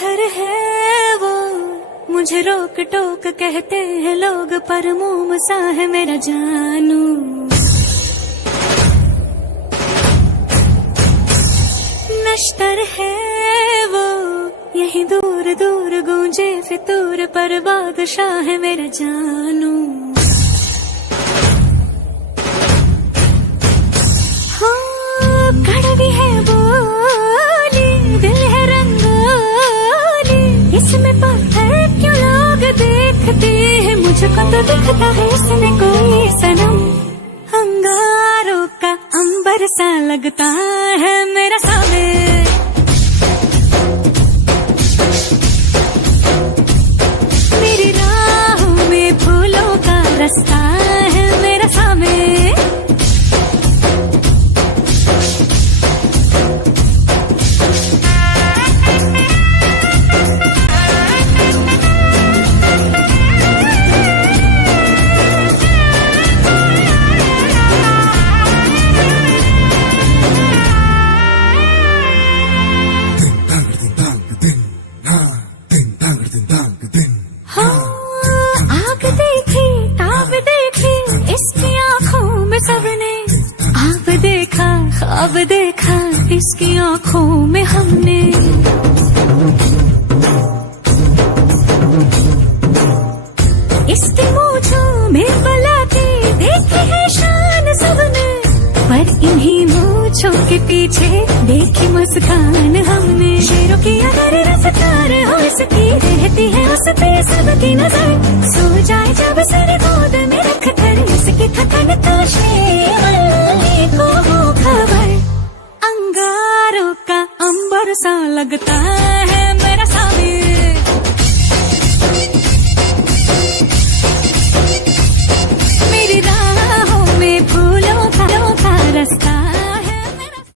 पत्थर है वो, मुझे रोक टोक कहते हैं लोग, पर मोम सा है मेरा जानू। नश्तर है वो, यही दूर दूर गूंजे फितूर, पर बादशाह है मेरा जानू। हो कड़वी है बोली, दिल है रंगोली, इसमें पत्थर क्यों लोग देखते हैं, मुझको तो दिखता है इसमें कोई सनम। अंगारों का अंबर सा लगता है मेरा सामने, मेरी राहों में फूलों का रास्ता है मेरा सामने। आग देखी ताब देखी इसकी आँखों में सबने, आप देखा ख्वाब देखा इसकी आँखों में हमने। इसकी मूंछों में बलाती देखी है शान सबने, पर इन्हीं मूंछों के पीछे देखी मुस्कान हमने। शेरों की अगर रफ्तार हो इसकी, रहती है उस पे सबकी नजर, सो जाए जब सर गोद में रख कर, इसकी थकन तो शेर को हो खबर। अंगारों का अंबर सा लगता है